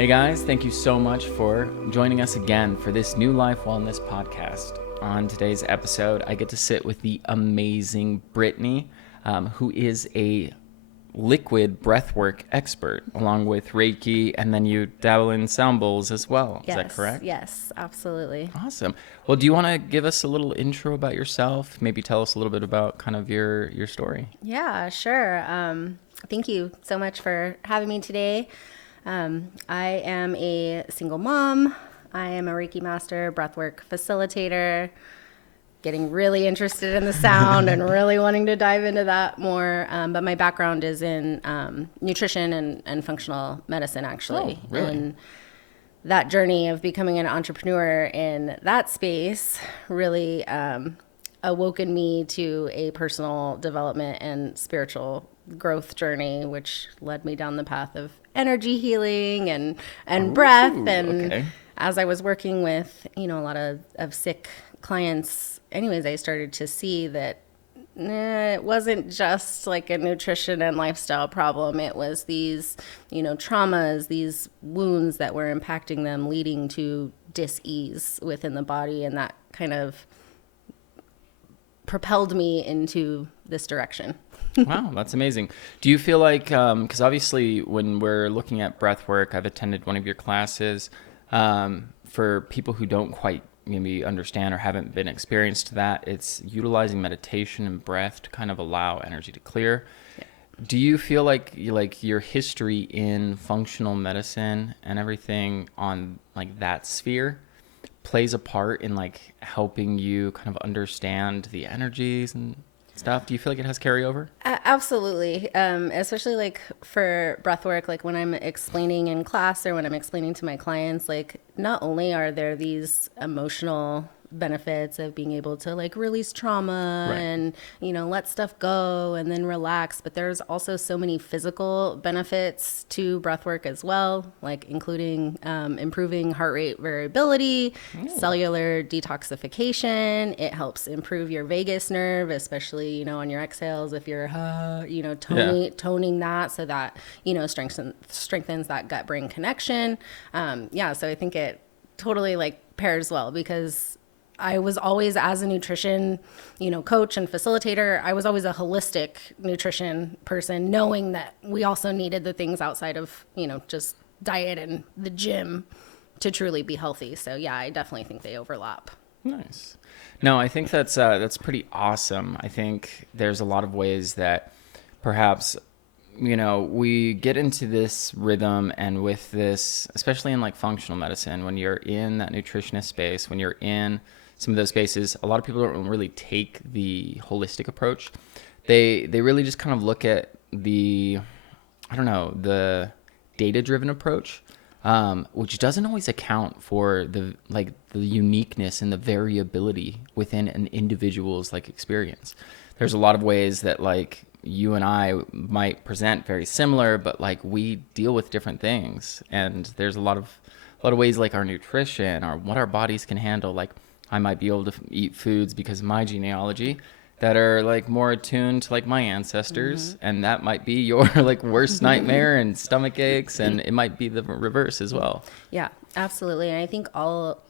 Hey guys, thank you so much for joining us again for this New Life Wellness podcast. On today's episode, I get to sit with the amazing Brittany, who is a liquid breathwork expert, along with Reiki, and then you dabble in sound bowls as well. Yes, is that correct? Yes, absolutely. Awesome. Well, do you want to give us a little intro about yourself? Maybe tell us a little bit about kind of your story. Yeah, sure. Thank you so much for having me today. I am a single mom. I am a Reiki master, breathwork facilitator, getting really interested in the sound and really wanting to dive into that more. But my background is in nutrition and functional medicine, actually. Oh, really? And that journey of becoming an entrepreneur in that space really awoken me to a personal development and spiritual growth journey, which led me down the path of energy healing and breath. And okay. As I was working with, a lot of sick clients, anyways, I started to see that it wasn't just like a nutrition and lifestyle problem. It was these, traumas, these wounds that were impacting them, leading to dis-ease within the body. And that kind of propelled me into this direction. Wow, that's amazing. Do you feel like, because obviously when we're looking at breath work, I've attended one of your classes. For people who don't quite maybe understand or haven't been experienced to that, it's utilizing meditation and breath to kind of allow energy to clear. Yeah. Do you feel like your history in functional medicine and everything on like that sphere plays a part in like helping you kind of understand the energies and stuff? Do you feel like it has carryover? Absolutely. Especially like for breath work, like when I'm explaining in class or when I'm explaining to my clients, like not only are there these emotional benefits of being able to like release trauma Right. and, let stuff go and then relax, but there's also so many physical benefits to breath work as well, like including improving heart rate variability, cellular detoxification. It helps improve your vagus nerve, especially, on your exhales, if you're, toning that so that, strengthens that gut brain connection. So I think it totally like pairs well, because I was always, as a nutrition, coach and facilitator, I was always a holistic nutrition person, knowing that we also needed the things outside of, just diet and the gym to truly be healthy. So yeah, I definitely think they overlap. Nice. No, I think that's pretty awesome. I think there's a lot of ways that perhaps, we get into this rhythm, and with this, especially in like functional medicine, when you're in that nutritionist space, when you're in some of those spaces, a lot of people don't really take the holistic approach. They really just kind of look at the data-driven approach, which doesn't always account for the uniqueness and the variability within an individual's like experience. There's a lot of ways that like you and I might present very similar, but like we deal with different things, and there's a lot of ways like our nutrition or what our bodies can handle. Like I might be able to eat foods because of my genealogy that are like more attuned to like my ancestors, and that might be your like worst nightmare and stomach aches, and it might be the reverse as well. Yeah, absolutely. And I think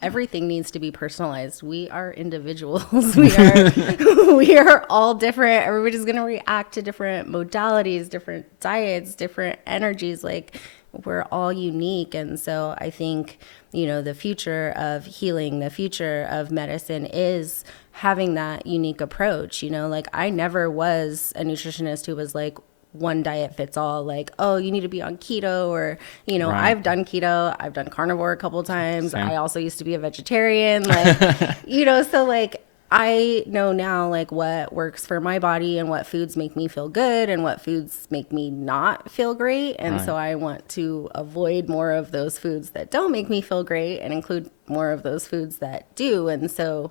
everything needs to be personalized. We are individuals. We are all different. Everybody's going to react to different modalities, different diets, different energies. Like we're all unique. And so I think, the future of healing, the future of medicine is having that unique approach. Like I never was a nutritionist who was like one diet fits all, like, oh, you need to be on keto, or, Right. I've done keto, I've done carnivore a couple of times. Same. I also used to be a vegetarian, like, so like I know now like what works for my body and what foods make me feel good and what foods make me not feel great. And Right. So I want to avoid more of those foods that don't make me feel great and include more of those foods that do. And so,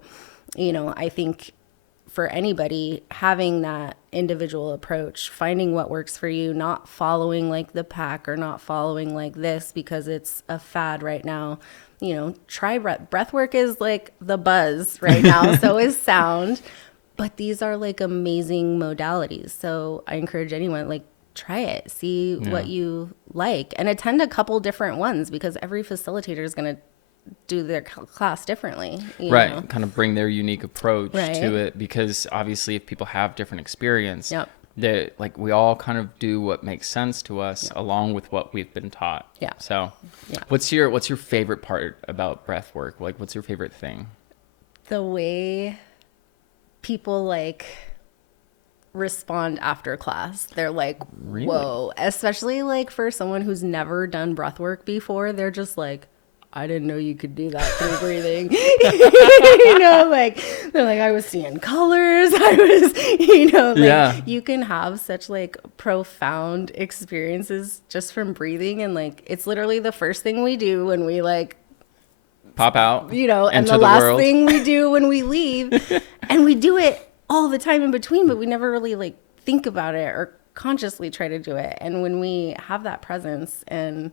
I think for anybody, having that individual approach, finding what works for you, not following like the pack or not following like this because it's a fad right now. Try breath work is like the buzz right now. So is sound, but these are like amazing modalities. So I encourage anyone, like, try it, see what you like, and attend a couple different ones, because every facilitator is going to do their class differently. You know? Kind of bring their unique approach Right. to it, because obviously if people have different experience, Yep. they like, we all kind of do what makes sense to us along with what we've been taught. Yeah. So Yeah. what's your favorite part about breath work? Like, what's your favorite thing? The way people like respond after class. They're like, Really? whoa, especially like for someone who's never done breath work before, they're just like, I didn't know you could do that through breathing. You know, like they're like, I was seeing colors. I was, you know, like you can have such like profound experiences just from breathing. And like, it's literally the first thing we do when we like Pop out, you know, and into the last world. thing we do when we leave. And we do it all the time in between, but we never really like think about it or consciously try to do it. And when we have that presence and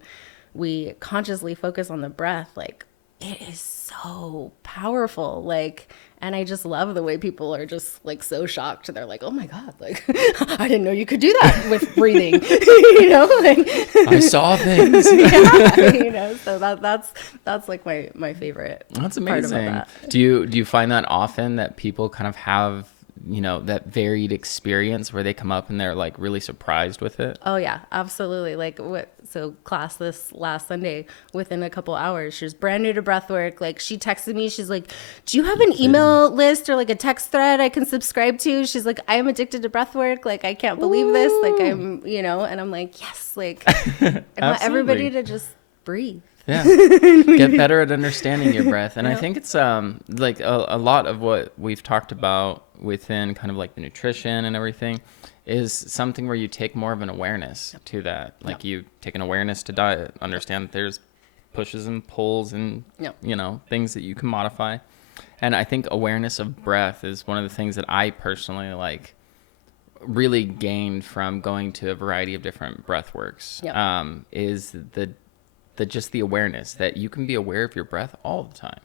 we consciously focus on the breath, like it is so powerful. Like, and I just love the way people are just like so shocked. They're like, oh my God, like I didn't know you could do that with breathing. You know, like I saw things. yeah, you know, so that's like my favorite. That's part about amazing. that. Do you find that often that people kind of have, you know, that varied experience where they come up and they're like really surprised with it? Oh yeah, absolutely. Like so class this last Sunday, within a couple hours, she was brand new to breathwork. Like she texted me, she's like, do you have an email list or like a text thread I can subscribe to? She's like, I am addicted to breathwork. Like, I can't believe this. Like I'm, you know, and I'm like, yes, like I want everybody to just breathe. Yeah. Get better at understanding your breath. And I think it's like a lot of what we've talked about within kind of like the nutrition and everything is something where you take more of an awareness to that. Like you take an awareness to diet, understand that there's pushes and pulls and, you know, things that you can modify. And I think awareness of breath is one of the things that I personally like really gained from going to a variety of different breath works. Is the just the awareness that you can be aware of your breath all the time.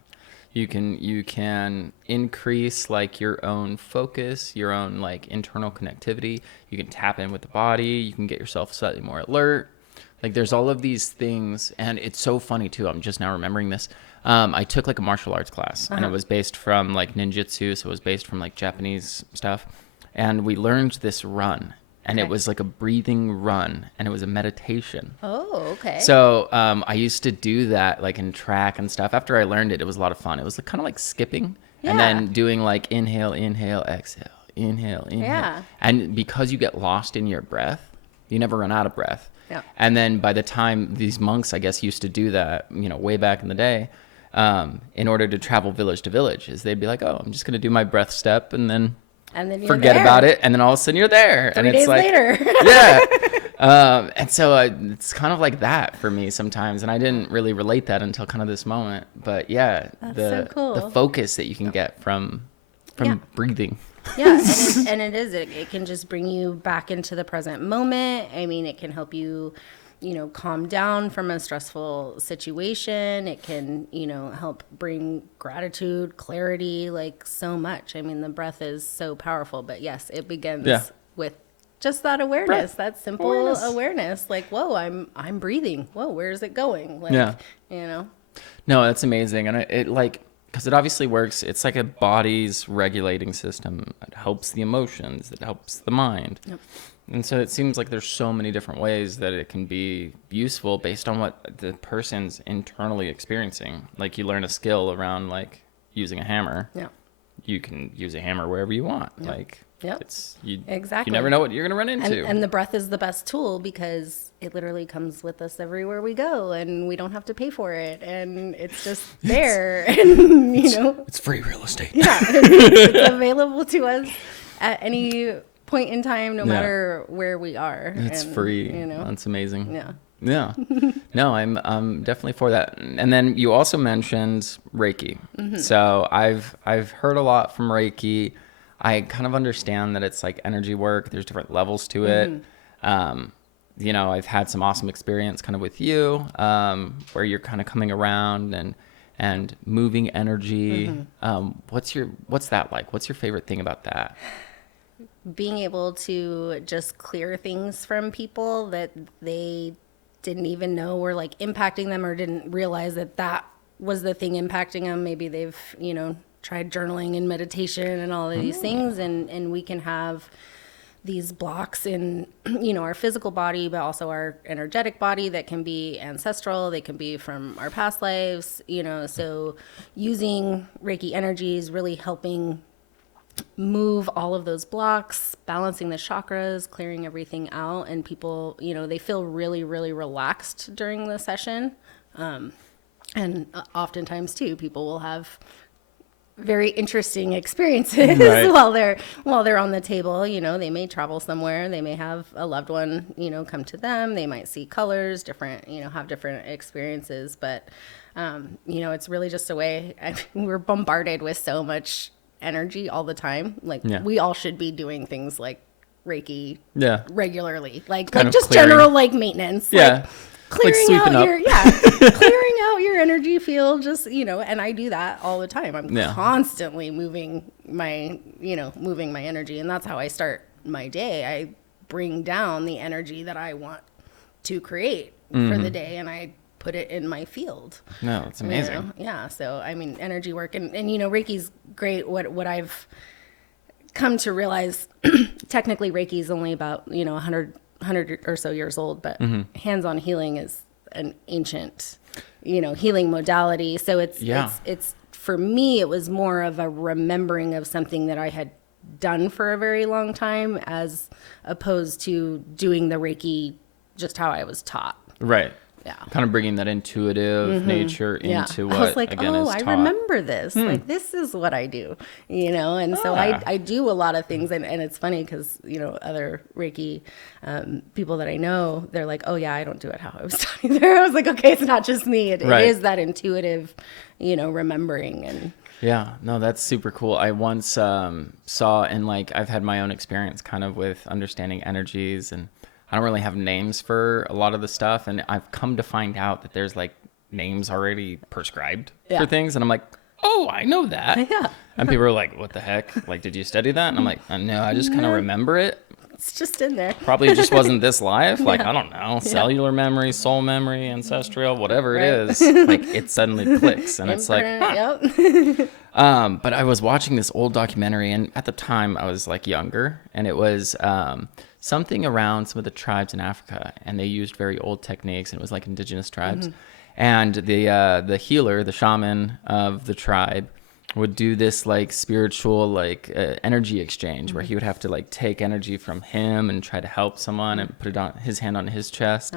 You can increase like your own focus, your own like internal connectivity. You can tap in with the body. You can get yourself slightly more alert. Like there's all of these things, and it's so funny too. I'm just now remembering this. I took like a martial arts class, and it was based from like ninjutsu, so it was based from like Japanese stuff, and we learned this run. And it was like a breathing run, and it was a meditation. Oh, okay. So I used to do that like in track and stuff. After I learned it, it was a lot of fun. It was like, kind of like skipping and then doing like inhale, inhale, exhale, inhale, inhale. Yeah. And because you get lost in your breath, you never run out of breath. Yeah. And then by the time these monks, I guess, used to do that, you know, way back in the day, in order to travel village to village, is they'd be like, oh, I'm just going to do my breath step and then you're forget there. about it, and then all of a sudden you're there. 3 and it's days like, later. And so it's kind of like that for me sometimes, and I didn't really relate that until kind of this moment. But yeah, That's the so cool. the focus that you can get from breathing. Yeah, it can just bring you back into the present moment. I mean, it can help you, you know, calm down from a stressful situation. It can, you know, help bring gratitude, clarity, like so much. I mean, the breath is so powerful, but yes, it begins with just that awareness, that simple awareness. Like, whoa, I'm breathing. Whoa, where is it going? Like, you know? No, that's amazing. And it like, because it obviously works. It's like a body's regulating system. It helps the emotions. It helps the mind. Yep. And so it seems like there's so many different ways that it can be useful based on what the person's internally experiencing. Like you learn a skill around like using a hammer. Yeah. You can use a hammer wherever you want. Yep. Like it's exactly. You never know what you're going to run into. And the breath is the best tool because it literally comes with us everywhere we go, and we don't have to pay for it, and it's just there. And you know, it's free real estate. Yeah, it's available to us at any point in time, no matter where we are. It's free. You know, that's amazing. Yeah. No, I'm definitely for that. And then you also mentioned Reiki. Mm-hmm. So I've heard a lot from Reiki. I kind of understand that it's like energy work. There's different levels to it. You know, I've had some awesome experience kind of with you, where you're kind of coming around and moving energy. What's that like? What's your favorite thing about that? being able to just clear things from people that they didn't even know were like impacting them, or didn't realize that that was the thing impacting them. Maybe they've, tried journaling and meditation and all of these things, and we can have these blocks in, our physical body, but also our energetic body that can be ancestral. They can be from our past lives, so using Reiki energy is really helping move all of those blocks, balancing the chakras, clearing everything out. And people, they feel really, really relaxed during the session. And oftentimes too, people will have very interesting experiences while they're on the table. They may travel somewhere, they may have a loved one, come to them, they might see colors, different, have different experiences. But, it's really just a way. We're bombarded with so much energy all the time. Like we all should be doing things like Reiki regularly, like just clearing. General like maintenance. Like clearing out your clearing out your energy field, just and I do that all the time. I'm constantly moving my energy, and that's how I start my day. I bring down the energy that I want to create for the day, and I put it in my field. No, it's amazing. So I mean, energy work and Reiki's great. What I've come to realize, technically Reiki is only about 100 or so years old, but hands-on healing is an ancient healing modality. So it's for me, it was more of a remembering of something that I had done for a very long time, as opposed to doing the Reiki just how I was taught. Right. Yeah. Kind of bringing that intuitive nature into what, I was like, again, is taught. I remember this. Like, this is what I do, And so I do a lot of things. And it's funny because, other Reiki people that I know, they're like, oh, yeah, I don't do it how I was taught either. I was like, okay, it's not just me. It is that intuitive, remembering. And yeah, no, that's super cool. I once saw, and like, I've had my own experience kind of with understanding energies, and I don't really have names for a lot of the stuff. And I've come to find out that there's like names already prescribed for things. And I'm like, oh, I know that. Yeah. And people are like, what the heck? Like, did you study that? And I'm like, no, I just kind of remember it. It's just in there. Probably just wasn't this life. Like, I don't know, cellular memory, soul memory, ancestral, whatever it is. Like, it suddenly clicks. And it's like, but I was watching this old documentary, and at the time I was like younger, and it was something around some of the tribes in Africa, and they used very old techniques, and it was like indigenous tribes. And the healer, the shaman of the tribe, would do this like spiritual like energy exchange where he would have to like take energy from him and try to help someone and put it on his hand on his chest.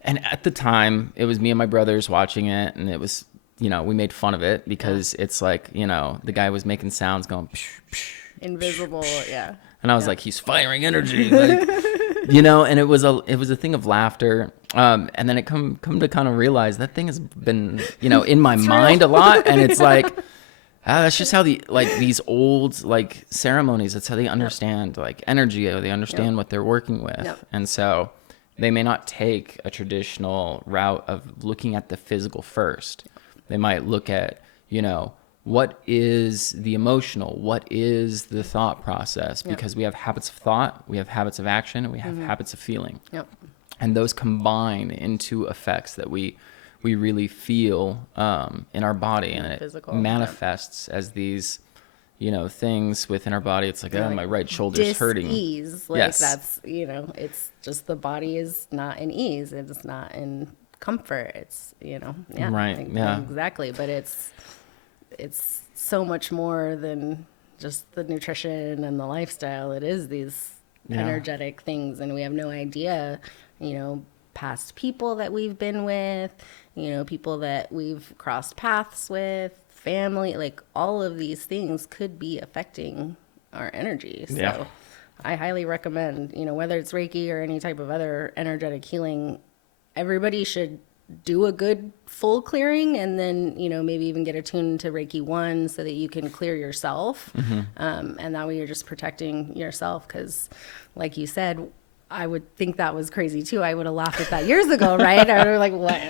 And at the time, it was me and my brothers watching it, and it was, we made fun of it because it's like, the guy was making sounds going psh, psh, invisible, psh. And I was like, he's firing energy, like, and it was a thing of laughter. And then it come to kind of realize that thing has been, in my mind a lot. And it's like, that's just how these old like ceremonies, that's how they understand like energy, or they understand what they're working with. And so they may not take a traditional route of looking at the physical first. They might look at, what is the emotional? What is the thought process? Because we have habits of thought, we have habits of action, and we have habits of feeling. And those combine into effects that we really feel in our body, and it manifests as these, things within our body. It's like, oh, my right shoulder's hurting. Dis-ease. Like that's, it's just the body is not in ease. It's not in comfort. It's, Right. Exactly. But it's so much more than just the nutrition and the lifestyle. It is these energetic things, and we have no idea, past people that we've been with, people that we've crossed paths with, family, like all of these things could be affecting our energy. So I highly recommend, whether it's Reiki or any type of other energetic healing, everybody should do a good full clearing, and then, maybe even get attuned to Reiki 1 so that you can clear yourself. And that way you're just protecting yourself. Because like you said, I would think that was crazy too. I would have laughed at that years ago, right? I would have like, what?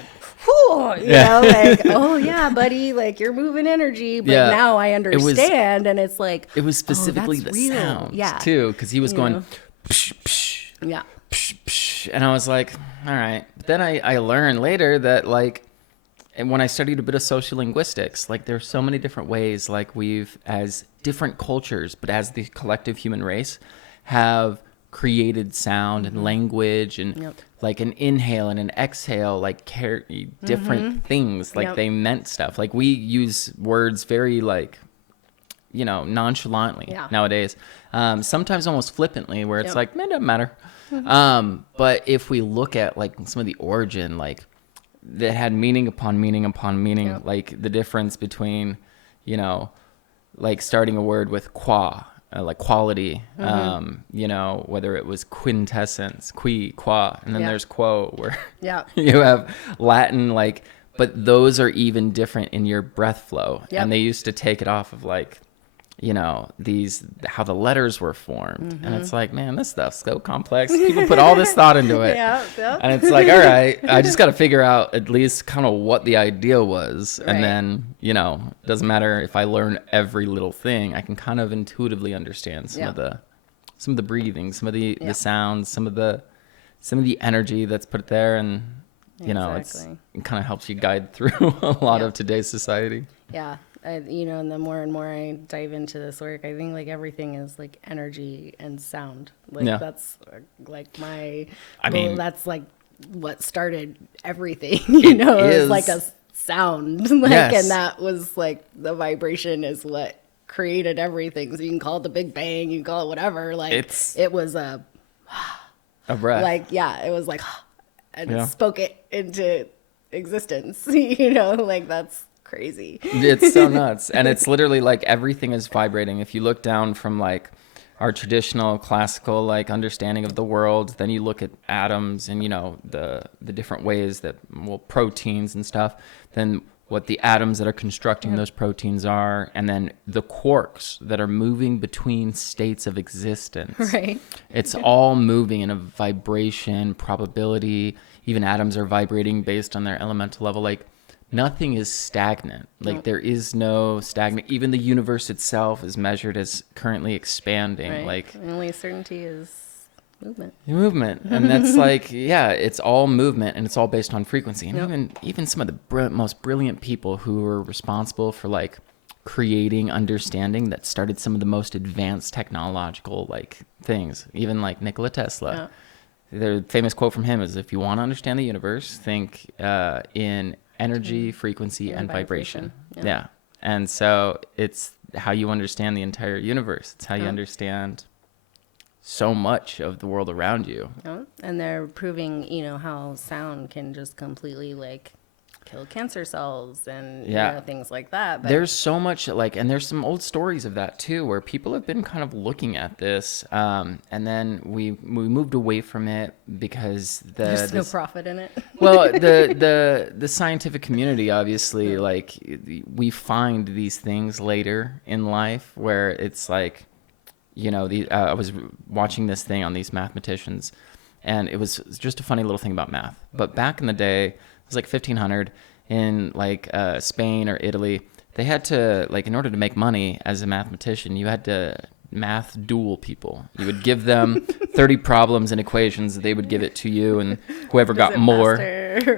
cool. You know, like, oh yeah, buddy, like you're moving energy, but now I understand. And it's like, it was specifically the real. sounds too, because he was going, psh, psh, yeah. psh, psh, and I was like, all right. But then I learned later that like, and when I studied a bit of sociolinguistics, like there's so many different ways, like we've, as different cultures, but as the collective human race, have created sound and language and like an inhale and an exhale, like carry different things, like they meant stuff. Like we use words very like, you know, nonchalantly nowadays, sometimes almost flippantly, where it's like, it doesn't matter. But if we look at like some of the origin, like that had meaning upon meaning upon meaning, like the difference between, you know, like starting a word with qua, like quality, you know, whether it was quintessence, qui, qua, and then there's quo, where you have Latin, like, but those are even different in your breath flow. And they used to take it off of like, you know, how the letters were formed. And it's like, man, this stuff's so complex. People put all this thought into it. And it's like, all right, I just got to figure out at least kind of what the idea was. And then, you know, it doesn't matter if I learn every little thing, I can kind of intuitively understand some of the breathing, some of the sounds, some of the energy that's put there. And, you know, it kind of helps you guide through a lot of today's society. Yeah. You know, and the more and more I dive into this work, I think like everything is like energy and sound. Like that's like that's like what started everything, you know, it was like a sound, like, and that was like the vibration is what created everything. So you can call it the Big Bang, you can call it whatever. Like it was a breath. Like, it was like, and spoke it into existence, you know, like that's crazy. It's so nuts. And it's literally like everything is vibrating. If you look down from like our traditional classical like understanding of the world, then you look at atoms and, you know, the different ways that, well, proteins and stuff, then what the atoms that are constructing those proteins are, and then the quarks that are moving between states of existence. Right. It's all moving in a vibration, probability. Even atoms are vibrating based on their elemental level. Like, nothing is stagnant. Like there is no stagnant. Even the universe itself is measured as currently expanding. Right. Like the only certainty is movement. And that's like, it's all movement, and it's all based on frequency. And even some of the most brilliant people who were responsible for like creating understanding that started some of the most advanced technological like things, even like Nikola Tesla. The famous quote from him is, if you want to understand the universe, think in energy, frequency, and vibration. And so it's how you understand the entire universe. It's how you understand so much of the world around you. And they're proving, you know, how sound can just completely like kill cancer cells and you know, things like that. But there's so much like, and there's some old stories of that too, where people have been kind of looking at this, and then we moved away from it because there's no profit in it. Well, the scientific community, obviously, like we find these things later in life where it's like, you know, I was watching this thing on these mathematicians, and it was just a funny little thing about math. But back in the day, it was like 1500 in like Spain or Italy. They had to, like, in order to make money as a mathematician, you had to math duel people. You would give them 30 problems and equations. They would give it to you, and whoever got more,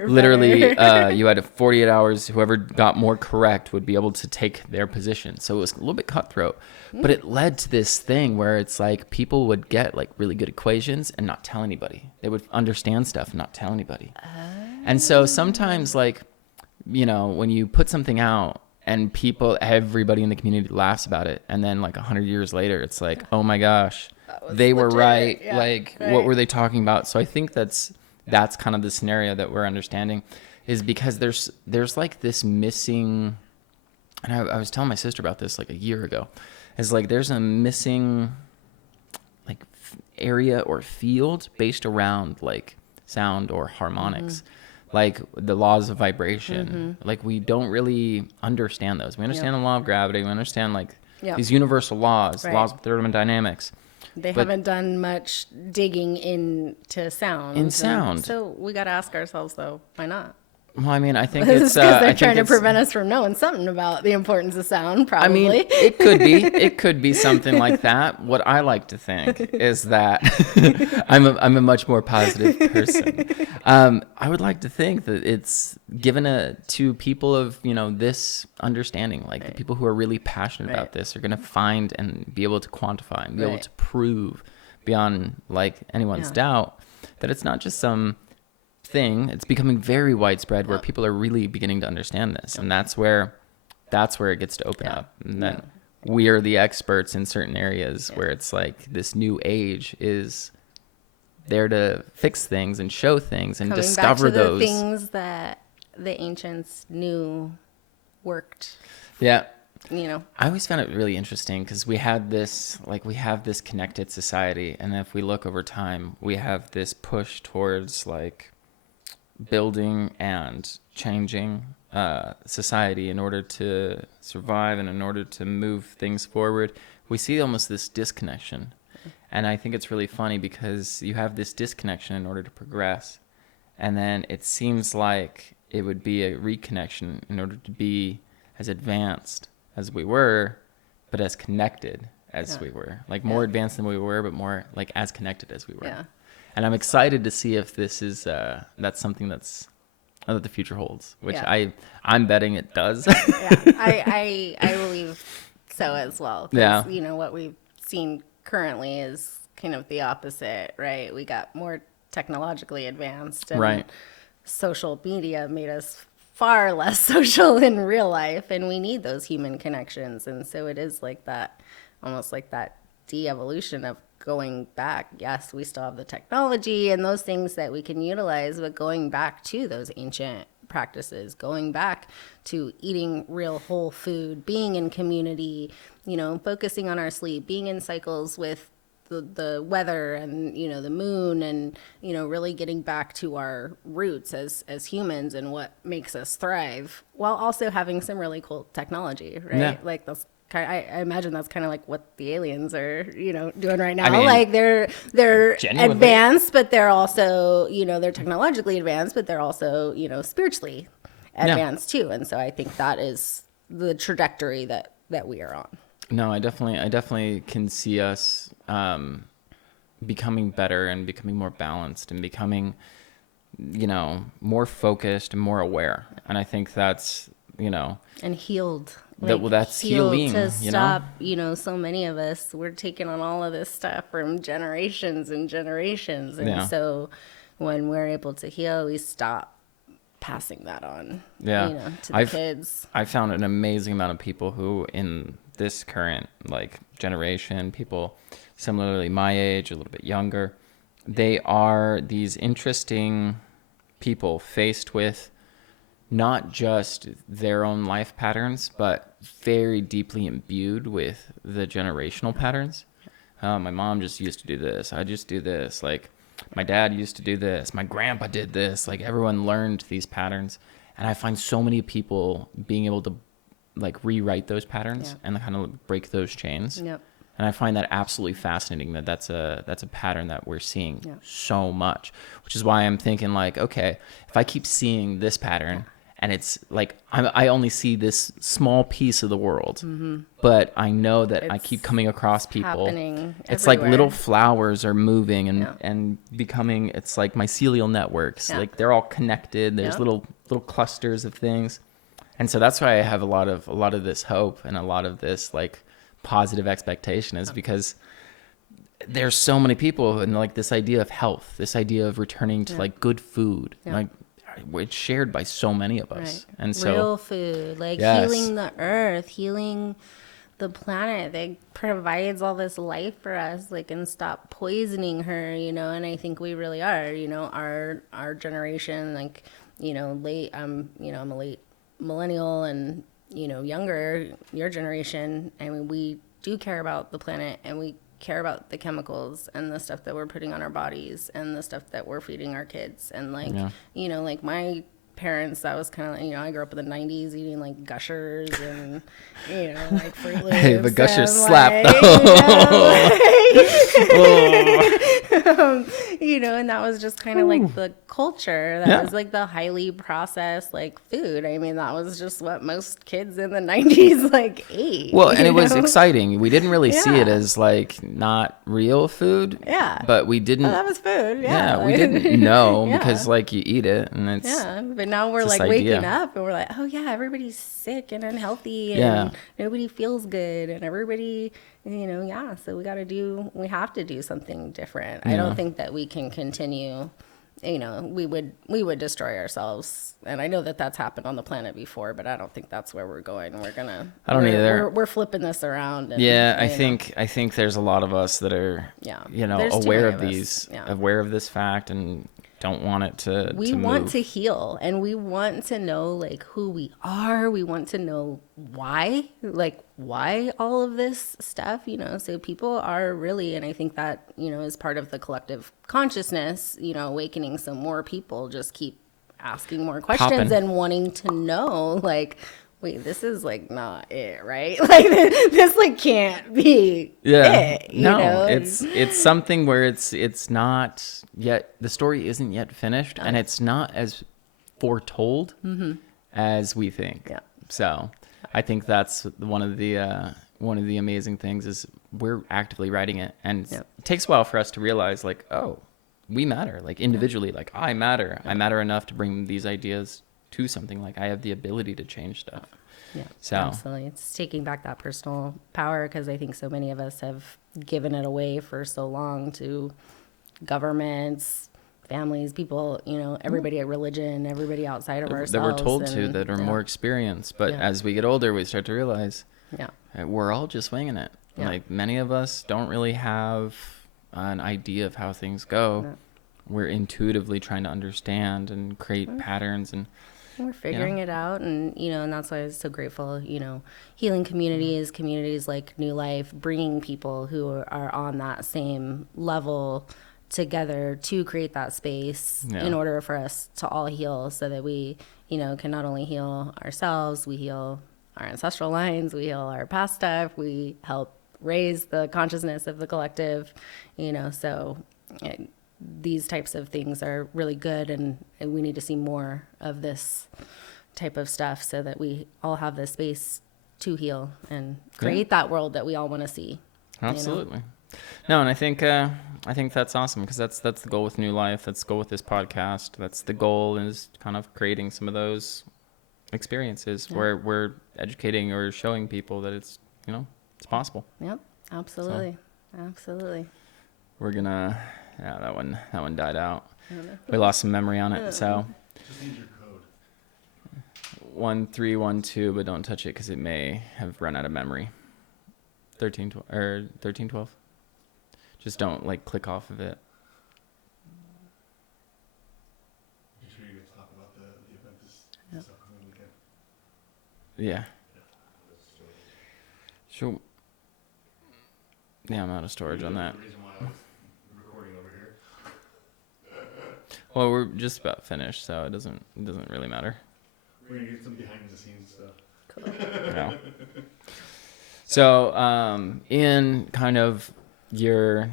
literally, you had 48 hours. Whoever got more correct would be able to take their position. So it was a little bit cutthroat, but it led to this thing where it's like people would get like really good equations and not tell anybody. They would understand stuff and not tell anybody. And so sometimes, like, you know, when you put something out and everybody in the community laughs about it, and then like 100 years later, it's like, oh my gosh, they were right. What were they talking about? So I think that's kind of the scenario that we're understanding, is because there's like this missing, and I was telling my sister about this like a year ago, is like there's a missing like area or field based around like sound or harmonics. Like the laws of vibration. Like we don't really understand those. We understand the law of gravity. We understand like these universal laws, laws of thermodynamics. They haven't done much digging into sound. So we got to ask ourselves though, why not? Well, I mean, I think It's it's because they're I trying think to it's prevent us from knowing something about the importance of sound, I mean, probably. it could be something like that. What I like to think is that I'm a much more positive person. I would like to think that it's given to people of, you know, this understanding, like the people who are really passionate about this are going to find and be able to quantify and be able to prove beyond like anyone's doubt that it's not just some thing. It's becoming very widespread where people are really beginning to understand this, and that's where it gets to open up. And then we are the experts in certain areas where it's like this new age is there to fix things and show things and Coming discover back to those the things that the ancients knew worked. Yeah. You know, I always found it really interesting because we have this connected society, and if we look over time, we have this push towards like building and changing society in order to survive and in order to move things forward. We see almost this disconnection, and I think it's really funny because you have this disconnection in order to progress, and then it seems like it would be a reconnection in order to be as advanced as we were, but as connected as we were, like more advanced than we were, but more like as connected as we were. yeah. And I'm excited to see if this is that's something that the future holds, which I'm betting it does. I believe so as well. 'Cause, Yeah. you know, what we've seen currently is kind of the opposite, right? We got more technologically advanced, and Right. social media made us far less social in real life, and we need those human connections. And so it is like that, almost like that de-evolution of going back. Yes, we still have the technology and those things that we can utilize, but going back to those ancient practices, going back to eating real whole food, being in community, you know, focusing on our sleep, being in cycles with the weather and, you know, the moon, and, you know, really getting back to our roots as humans and what makes us thrive, while also having some really cool technology, right? Yeah. Like that's I imagine that's kind of like what the aliens are, you know, doing right now. I mean, like they're genuinely. advanced, but they're also, you know, they're technologically advanced, but they're also, you know, spiritually advanced too. And so I think that is the trajectory that we are on. No, I definitely can see us becoming better and becoming more balanced and becoming, you know, more focused and more aware. And I think that's, you know, and healed. That's healing, to you stop, know? you know, so many of us, we're taking on all of this stuff from generations and generations. And so when we're able to heal, we stop passing that on, you know, to the kids. I found an amazing amount of people who in this current like generation, people similarly my age, a little bit younger, they are these interesting people faced with not just their own life patterns, but very deeply imbued with the generational patterns. My mom just used to do this. I just do this. Like my dad used to do this. My grandpa did this. Like everyone learned these patterns. And I find so many people being able to like rewrite those patterns and kind of break those chains. Yep. And I find that absolutely fascinating that's a pattern that we're seeing so much, which is why I'm thinking like, okay, if I keep seeing this pattern and it's like, I only see this small piece of the world, but I know that I keep coming across people. It's like little flowers are moving and becoming, it's like mycelial networks. Like they're all connected. There's little clusters of things. And so that's why I have a lot of this hope and a lot of this like positive expectation, is because there's so many people and like this idea of health, this idea of returning to like good food, like it's shared by so many of us. And so real food, like healing the earth, healing the planet that provides all this life for us, like, and stop poisoning her, you know. And I think we really are, you know, our generation, like, you know, I'm a late millennial, and, you know, younger, your generation. I mean, we do care about the planet, and we care about the chemicals and the stuff that we're putting on our bodies and the stuff that we're feeding our kids. And like, you know, like my parents, that was kind of, you know, I grew up in the 90s eating like Gushers and, you know, like Fruit Loops. Hey, the Gushers slap like, though. You know, like, And that was just kind of like the culture. That Yeah. was like the highly processed like food. I mean, that was just what most kids in the 90s like ate. Well, and you it was know? exciting. We didn't really see it Yeah. as like not real food. Yeah. But we Oh, didn't. that was food. Yeah, Yeah. we didn't know Yeah. because like you eat it and it's Yeah, but now we're this like waking idea. up and we're like, oh yeah, everybody's sick and unhealthy Yeah. and nobody feels good and everybody, yeah. So we have to do something different. I Yeah. don't think that we can continue. We would destroy ourselves, and I know that that's happened on the planet before, but I don't think that's where we're going. I don't either. We're flipping this around. And, Yeah, I think there's a lot of us that are Yeah. There's too aware many of of us. these, Yeah. aware of this fact and don't want it to We want move. to heal, and we want to know like who we are. We want to know why all of this stuff, so people are really, and I think that, is part of the collective consciousness, awakening. So more people just keep asking more questions Poppin'. and wanting to know like, wait, this is like not it, right? Like this like can't be it, No, it's something where it's not yet, the story isn't yet finished, and it's not as foretold as we think. Yeah. So I think that's one of the amazing things is we're actively writing it, and Yep. it takes a while for us to realize like, oh, we matter, like individually, like I matter. I matter enough to bring these ideas to something. Like I have the ability to change stuff. Yeah, So absolutely. It's taking back that personal power, because I think so many of us have given it away for so long to governments, families, people, everybody at religion, everybody outside of ourselves. that we're told to and, that are more experienced. But Yeah. as we get older, we start to realize Yeah. we're all just winging it. Yeah. Like many of us don't really have an idea of how things go. No. We're intuitively trying to understand and create patterns and We're figuring it out, and that's why I was so grateful. Healing communities like New Life, bringing people who are on that same level together to create that space in order for us to all heal, so that we, can not only heal ourselves, we heal our ancestral lines, we heal our past stuff, we help raise the consciousness of the collective, so. These types of things are really good, and we need to see more of this type of stuff so that we all have the space to heal and create that world that we all want to see. absolutely. No, and I think that's awesome, because that's the goal with New Life. That's the goal with this podcast. That's the goal, is kind of creating some of those experiences where we're educating or showing people that it's it's possible. Yep, absolutely. Absolutely. We're gonna that one died out. We lost some memory on it. So Just need your code. 1312, but don't touch it because it may have run out of memory. 1312. Just don't click off of it. Make sure you get to talk about the event this upcoming weekend. Yeah. Sure. Yeah, I'm out of storage on that. The reason why I was recording over here. Well, we're just about finished, so it doesn't really matter. We're gonna get some behind the scenes stuff. Yeah. So, in kind of your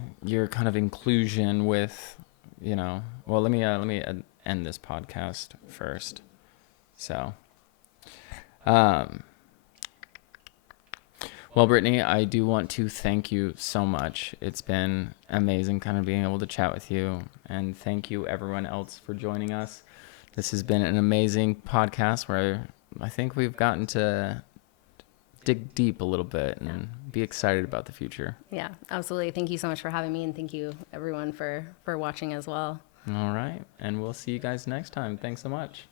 kind of inclusion with, well, let me end this podcast first. So, well, Brittany, I do want to thank you so much. It's been amazing kind of being able to chat with you, and thank you everyone else for joining us. This has been an amazing podcast where I think we've gotten to dig deep a little bit and be excited about the future. Yeah, absolutely. Thank you so much for having me, and thank you everyone for watching as well. All right, and we'll see you guys next time. Thanks so much.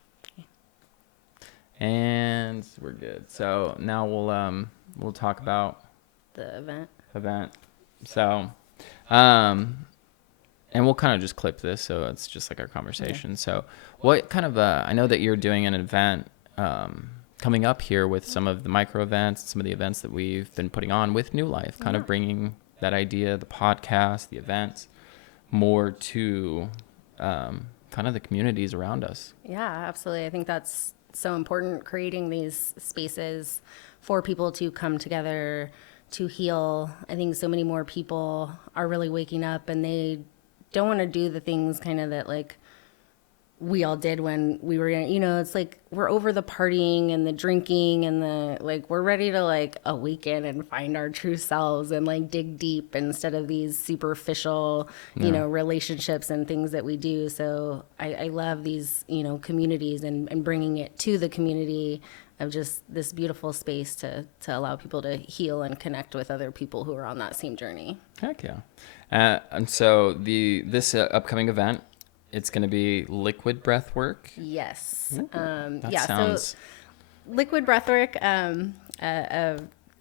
And we're good. So now we'll talk about The event. So, and we'll kind of just clip this, so it's just like our conversation. Okay. So, what kind of I know that you're doing an event coming up here with some of the micro events, some of the events that we've been putting on with New Life, kind of bringing that idea, the podcast, the events, more to kind of the communities around us. Yeah, absolutely. I think that's so important, creating these spaces for people to come together to heal. I think so many more people are really waking up, and they don't want to do the things kind of that like we all did when we were young. You know, it's like we're over the partying and the drinking and the like, we're ready to like awaken and find our true selves and like dig deep instead of these superficial, you know, relationships and things that we do. So I love these, you know, communities and bringing it to the community of just this beautiful space to allow people to heal and connect with other people who are on that same journey. Heck yeah. And so this upcoming event, it's going to be liquid breath work. Yes. That sounds... So liquid breathwork.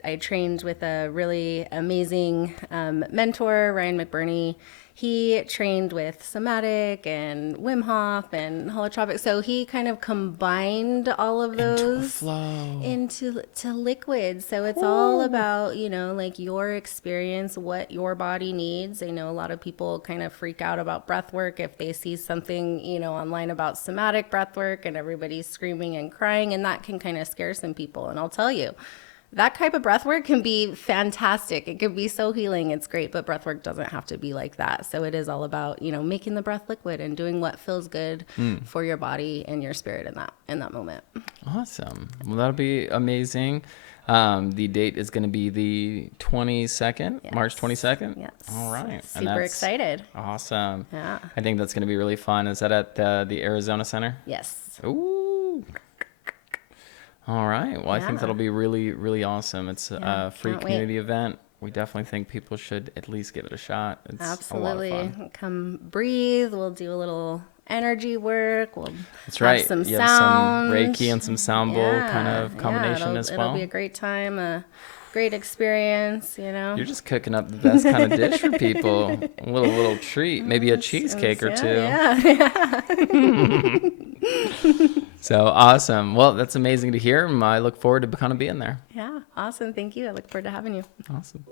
I trained with a really amazing mentor, Ryan McBurney. He trained with somatic and Wim Hof and holotropic. So he kind of combined all of those into liquids. So it's all about, you know, like your experience, what your body needs. I know a lot of people kind of freak out about breath work if they see something, you know, online about somatic breath work and everybody's screaming and crying, and that can kind of scare some people. And I'll tell you, that type of breath work can be fantastic. It can be so healing. It's great, but breath work doesn't have to be like that. So it is all about, you know, making the breath liquid and doing what feels good for your body and your spirit in that moment. Awesome. Well, that'll be amazing. The date is going to be the 22nd, Yes. March 22nd. Yes. All right. Super excited. Awesome. Yeah. I think that's going to be really fun. Is that at the Arizona Center? Yes. Ooh. All right. Well, I think that'll be really, really awesome. It's a free community event. We definitely think people should at least give it a shot. It's Absolutely. a lot of fun. Come breathe. We'll do a little energy work. We'll That's have right. some You sound. have some Reiki and some sound bowl kind of combination as well. It'll be a great time, a great experience, you know. You're just cooking up the best kind of dish for people. A little treat, maybe a cheesecake or two. Yeah. So awesome. Well, that's amazing to hear. I look forward to kind of being there. Yeah. Awesome. Thank you. I look forward to having you. Awesome.